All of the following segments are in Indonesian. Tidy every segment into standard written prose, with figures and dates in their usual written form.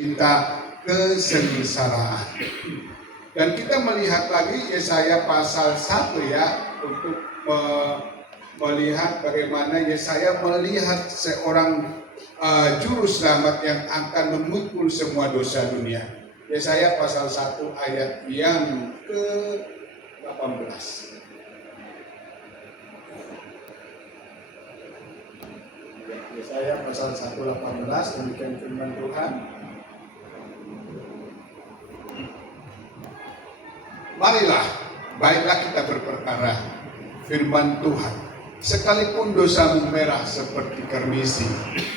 minta kesengsaraan. Dan kita melihat lagi Yesaya pasal 1 ya, untuk melihat bagaimana Yesaya melihat seorang juru selamat yang akan memikul semua dosa dunia. Yesaya pasal 1 ayat yang ke-18. Yesaya pasal 1:18, demikian firman Tuhan. Marilah, baiklah kita berperkara firman Tuhan. Sekalipun dosamu merah seperti karmisi,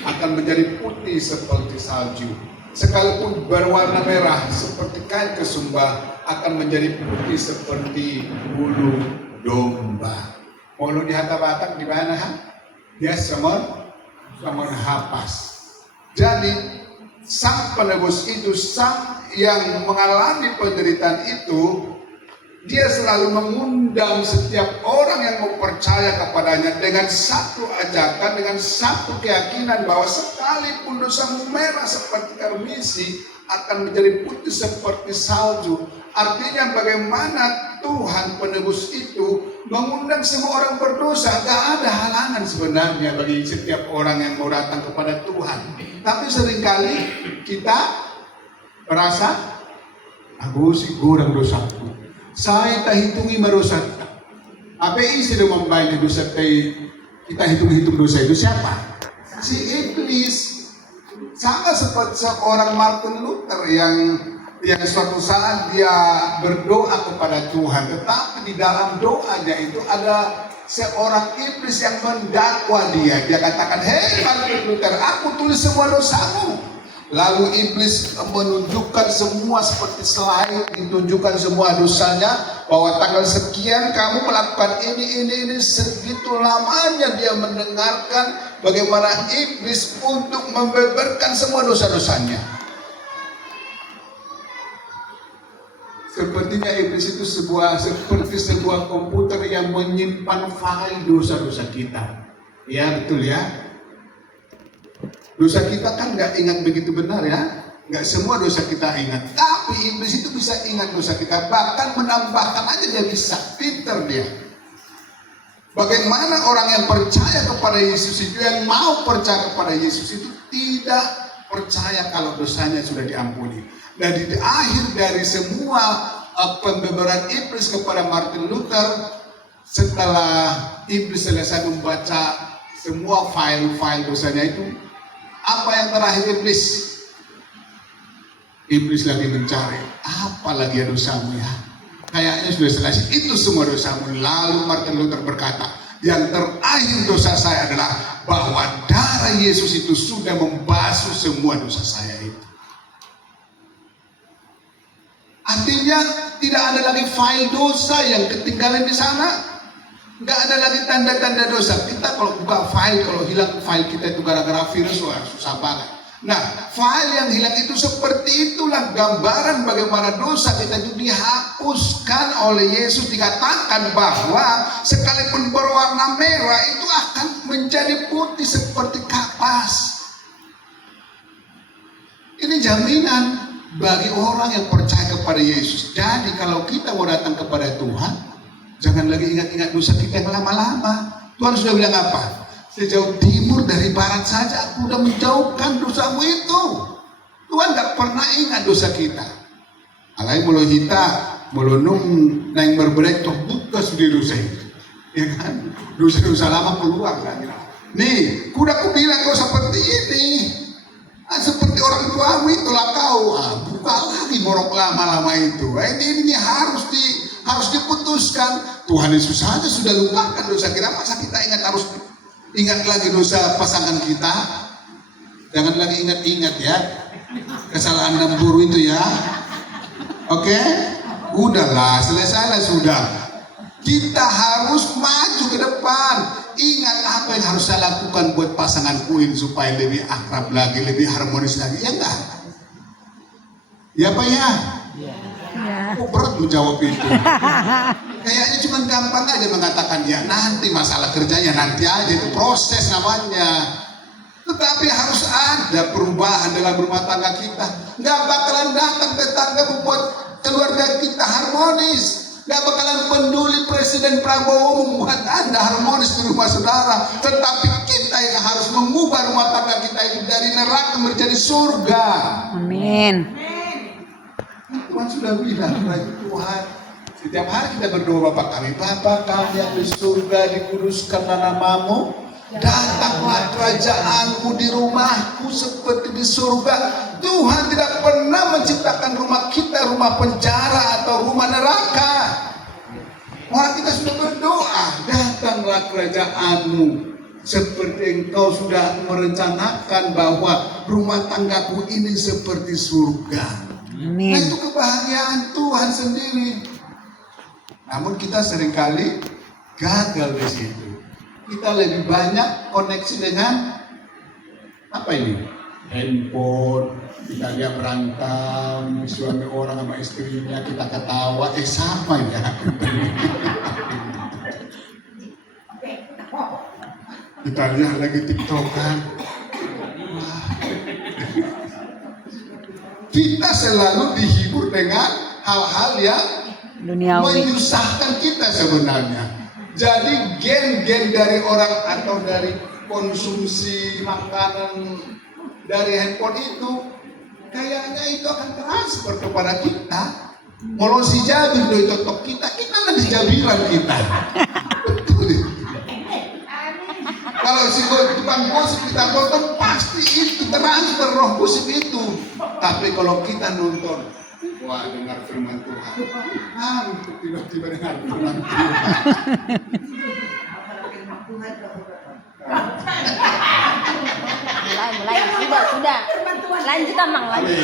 akan menjadi putih seperti salju. Sekalipun berwarna merah seperti kain kesumba, akan menjadi putih seperti bulu domba. Mau dihantar-hantar di mana? Dia Samon Hapas. Jadi sang penebus itu, sang yang mengalami penderitaan itu, dia selalu mengundang setiap orang yang mau percaya kepadanya dengan satu ajakan, dengan satu keyakinan bahwa sekalipun dosamu merah seperti karmisi, akan menjadi putih seperti salju. Artinya bagaimana Tuhan penebus itu mengundang semua orang berdosa. Gak ada halangan sebenarnya bagi setiap orang yang mau datang kepada Tuhan. Tapi seringkali kita merasa, aku sih kurang dosaku, saya tak hitungi merosak. API sudah membayar dosa, kita hitung-hitung dosa itu siapa? Si iblis. Sama seperti seorang Martin Luther yang suatu saat dia berdoa kepada Tuhan, tetapi di dalam doanya itu ada seorang iblis yang mendakwa dia. Dia katakan, hei Martin Luther, aku tulis semua dosamu. Lalu iblis menunjukkan semua seperti slide, ditunjukkan semua dosanya, bahwa tanggal sekian kamu melakukan ini. Segitu lamanya dia mendengarkan bagaimana iblis untuk membeberkan semua dosa-dosanya. Sepertinya iblis itu seperti sebuah komputer yang menyimpan file dosa-dosa kita. Ya betul ya. Dosa kita kan nggak ingat begitu benar ya. Nggak semua dosa kita ingat. Tapi iblis itu bisa ingat dosa kita. Bahkan menambahkan aja dia bisa. Pinter dia. Bagaimana orang yang percaya kepada Yesus itu, yang mau percaya kepada Yesus itu tidak percaya kalau dosanya sudah diampuni. Dan di akhir dari semua pembebaran iblis kepada Martin Luther, setelah iblis selesai membaca semua file-file dosanya itu, apa yang terakhir iblis? Iblis lagi mencari, apa lagi ya dosamu ya? Kayaknya sudah selesai, itu semua dosamu. Lalu Martin Luther berkata, yang terakhir dosa saya adalah bahwa darah Yesus itu sudah membasuh semua dosa saya itu. Artinya tidak ada lagi file dosa yang ketinggalan di sana. Nggak ada lagi tanda-tanda dosa. Kita kalau buka file, kalau hilang file kita itu gara-gara virus, wah susah banget. Nah, file yang hilang itu seperti itulah gambaran bagaimana dosa kita itu dihapuskan oleh Yesus. Dikatakan bahwa sekalipun berwarna merah itu akan menjadi putih seperti kapas. Ini jaminan bagi orang yang percaya kepada Yesus. Jadi kalau kita mau datang kepada Tuhan, jangan lagi ingat-ingat dosa kita yang lama-lama. Tuhan sudah bilang apa? Sejauh timur dari barat saja aku sudah menjauhkan dosamu itu. Tuhan gak pernah ingat dosa kita. Alai mulut kita, melunung naik berbelek terbuka sudah dosa itu. Ya kan? Dosa-dosa lama keluar kan. Nih, kuda aku bilang kau seperti ini. Seperti orang tuamu itulah kau. Buka lagi borok lama-lama itu. Ini harus diputuskan. Tuhan Yesus saja sudah lupakan dosa kita. Masa kita ingat lagi dosa pasangan kita? Jangan lagi ingat-ingat ya kesalahan lemburu itu ya. Oke? Udahlah, selesailah sudah. Kita harus maju ke depan. Ingat apa yang harus saya lakukan buat pasanganku ini supaya lebih akrab lagi, lebih harmonis lagi. Ya enggak? Ya Pak ya? Kok berat menjawab itu? Kayaknya cuma gampang aja mengatakan ya nanti masalah kerjanya nanti aja, itu proses namanya. Tetapi harus ada perubahan dalam rumah tangga kita. Nggak bakalan datang tetangga membuat keluarga kita harmonis. Nggak bakalan peduli Presiden Prabowo membuat Anda harmonis di rumah saudara. Tetapi kita yang harus mengubah rumah tangga kita itu dari neraka menjadi surga. Amin. Tuhan sudah bilang, Tuhan, setiap hari kita berdoa Bapa kami yang di surga, dikuduskanlah namamu, datanglah kerajaanmu di rumahku seperti di surga. Tuhan tidak pernah menciptakan rumah kita rumah penjara atau rumah neraka. Malah kita sudah berdoa, datanglah kerajaanmu seperti engkau sudah merencanakan bahwa rumah tanggaku ini seperti surga. Amin. Nah, itu kebahagiaan Tuhan sendiri. Namun kita seringkali gagal di situ. Kita lebih banyak koneksi dengan apa ini? Handphone. Kita lihat berantem suami orang sama istrinya, kita ketawa, sama ya. Kita lihat lagi TikTokan. Kita selalu dihibur dengan hal-hal yang Duniawi. menyusahkan kita sebenarnya. Jadi gen-gen dari orang atau dari konsumsi makanan dari handphone itu kayaknya itu akan transfer kepada kita. Kalau si Jabir itu totok kita nanti jabiran kita. Betul. Kalau si tukang gosip kita tonton pasti itu transfer roh gosip itu. Tapi kalau kita nonton, wah dengar firman Tuhan, untuk tiba-tiba dengar firman Tuhan. Mulai sudah lanjut Amang lanjut.